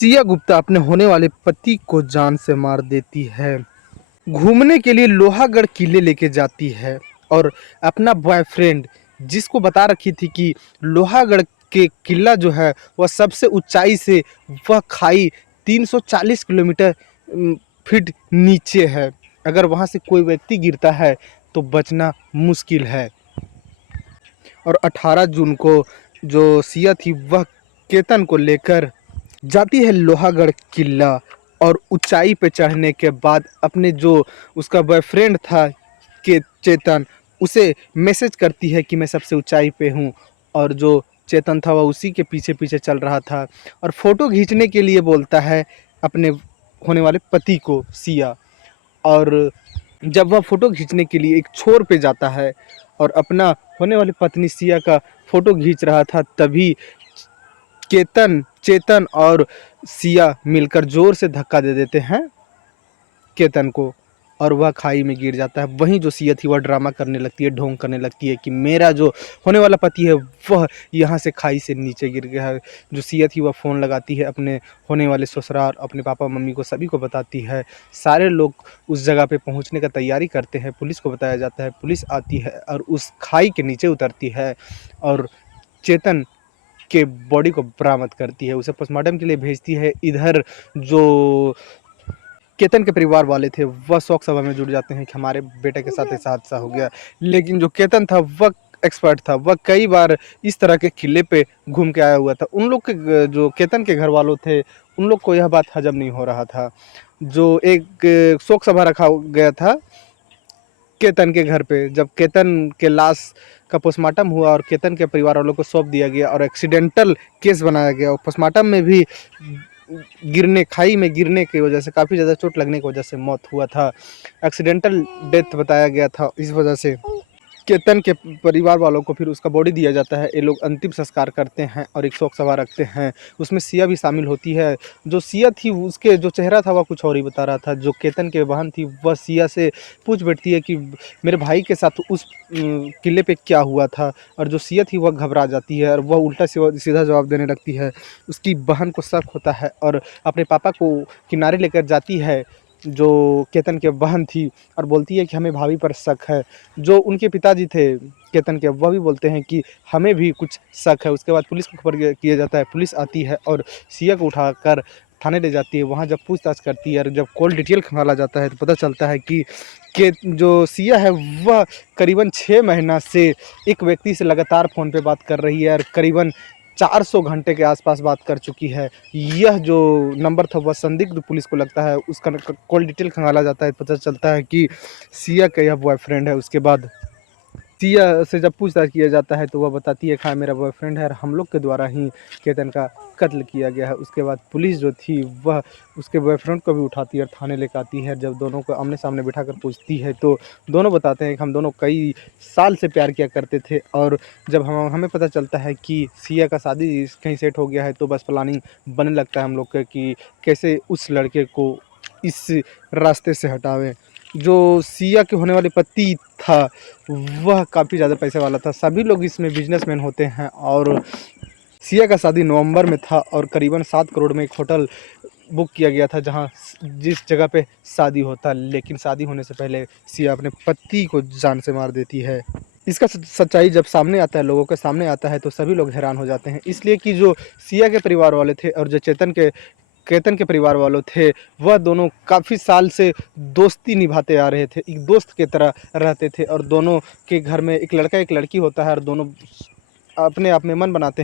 सिया गुप्ता अपने होने वाले पति को जान से मार देती है। घूमने के लिए लोहागढ़ किले लेके जाती है और अपना बॉयफ्रेंड जिसको बता रखी थी कि लोहागढ़ के किला जो है वह सबसे ऊंचाई से वह खाई 340 किलोमीटर फीट नीचे है। अगर वहां से कोई व्यक्ति गिरता है तो बचना मुश्किल है। और 18 जून को जो सिया थी वह केतन को लेकर जाती है लोहागढ़ किला और ऊंचाई पे चढ़ने के बाद अपने जो उसका बॉयफ्रेंड था के चेतन उसे मैसेज करती है कि मैं सबसे ऊंचाई पे हूँ। और जो चेतन था वह उसी के पीछे पीछे चल रहा था और फोटो खींचने के लिए बोलता है अपने होने वाले पति को सिया। और जब वह फ़ोटो खींचने के लिए एक छोर पे जाता है और अपना होने वाली पत्नी सिया का फ़ोटो खींच रहा था, तभी चेतन और सिया मिलकर ज़ोर से धक्का दे देते हैं केतन को और वह खाई में गिर जाता है। वहीं जो सिया थी वह ड्रामा करने लगती है, ढोंग करने लगती है कि मेरा जो होने वाला पति है वह यहाँ से खाई से नीचे गिर गया है। जो सिया थी वह फ़ोन लगाती है अपने होने वाले ससुराल, अपने पापा मम्मी को, सभी को बताती है। सारे लोग उस जगह पे पहुँचने का तैयारी करते हैं, पुलिस को बताया जाता है, पुलिस आती है और उस खाई के नीचे उतरती है और चेतन के बॉडी को बरामद करती है, उसे पोस्टमार्टम के लिए भेजती है। इधर जो केतन के परिवार वाले थे वह शोक सभा में जुट जाते हैं कि हमारे बेटे के साथ ऐसा हादसा हो गया। लेकिन जो केतन था वह एक्सपर्ट था, वह कई बार इस तरह के किले पे घूम के आया हुआ था। उन लोग के जो केतन के घर वालों थे उन लोग को यह बात हजम नहीं हो रहा था। जो एक शोक सभा रखा गया था केतन के घर पे, जब केतन के लाश का पोस्टमार्टम हुआ और केतन के परिवार वालों को सौंप दिया गया और एक्सीडेंटल केस बनाया गया और पोस्टमार्टम में भी खाई में गिरने की वजह से काफ़ी ज़्यादा चोट लगने की वजह से मौत हुआ था, एक्सीडेंटल डेथ बताया गया था। इस वजह से केतन के परिवार वालों को फिर उसका बॉडी दिया जाता है। ये लोग अंतिम संस्कार करते हैं और एक शोक सभा रखते हैं। उसमें सिया भी शामिल होती है। जो सिया थी उसके जो चेहरा था वह कुछ और ही बता रहा था। जो केतन के बहन थी वह सिया से पूछ बैठती है कि मेरे भाई के साथ उस किले पे क्या हुआ था। और जो सिया थी वह घबरा जाती है और वह उल्टा सीधा जवाब देने लगती है। उसकी बहन को शक होता है और अपने पापा को किनारे लेकर जाती है जो केतन के बहन थी और बोलती है कि हमें भाभी पर शक है। जो उनके पिताजी थे केतन के वह भी बोलते हैं कि हमें भी कुछ शक है। उसके बाद पुलिस को खबर किया जाता है, पुलिस आती है और सिया को उठाकर थाने ले जाती है। वहाँ जब पूछताछ करती है और जब कॉल डिटेल खंगाला जाता है तो पता चलता है कि जो सिया है वह करीबन 6 महीना से एक व्यक्ति से लगातार फ़ोन पे बात कर रही है और करीबन 400 घंटे के आसपास बात कर चुकी है। यह जो नंबर था वह संदिग्ध पुलिस को लगता है। उसका कॉल डिटेल खंगाला जाता है, पता चलता है कि सिया का यह बॉयफ्रेंड है। उसके बाद सिया से जब पूछताछ किया जाता है तो वह बताती है कि हाँ मेरा बॉयफ्रेंड है और हम लोग के द्वारा ही केतन का कत्ल किया गया है। उसके बाद पुलिस जो थी वह उसके बॉयफ्रेंड को भी उठाती है और थाने लेकर आती है। जब दोनों को आमने सामने बिठाकर पूछती है तो दोनों बताते हैं कि हम दोनों कई साल से प्यार किया करते थे और जब हमें पता चलता है कि सिया का शादी कहीं सेट हो गया है तो बस प्लानिंग बनने लगता है हम लोग का कि कैसे उस लड़के को इस रास्ते से हटावें। जो सिया के होने वाले पति था वह काफ़ी ज़्यादा पैसे वाला था। सभी लोग इसमें बिजनेसमैन होते हैं और सिया का शादी नवंबर में था और करीबन 7 करोड़ में एक होटल बुक किया गया था जहां जिस जगह पे शादी होता। लेकिन शादी होने से पहले सिया अपने पति को जान से मार देती है। इसका सच्चाई जब सामने आता है, लोगों के सामने आता है तो सभी लोग हैरान हो जाते हैं। इसलिए कि जो सिया के परिवार वाले थे और जो केतन के परिवार वालों थे वह दोनों काफ़ी साल से दोस्ती निभाते आ रहे थे, एक दोस्त की तरह रहते थे और दोनों के घर में एक लड़का एक लड़की होता है और दोनों अपने आप में मन बनाते हैं।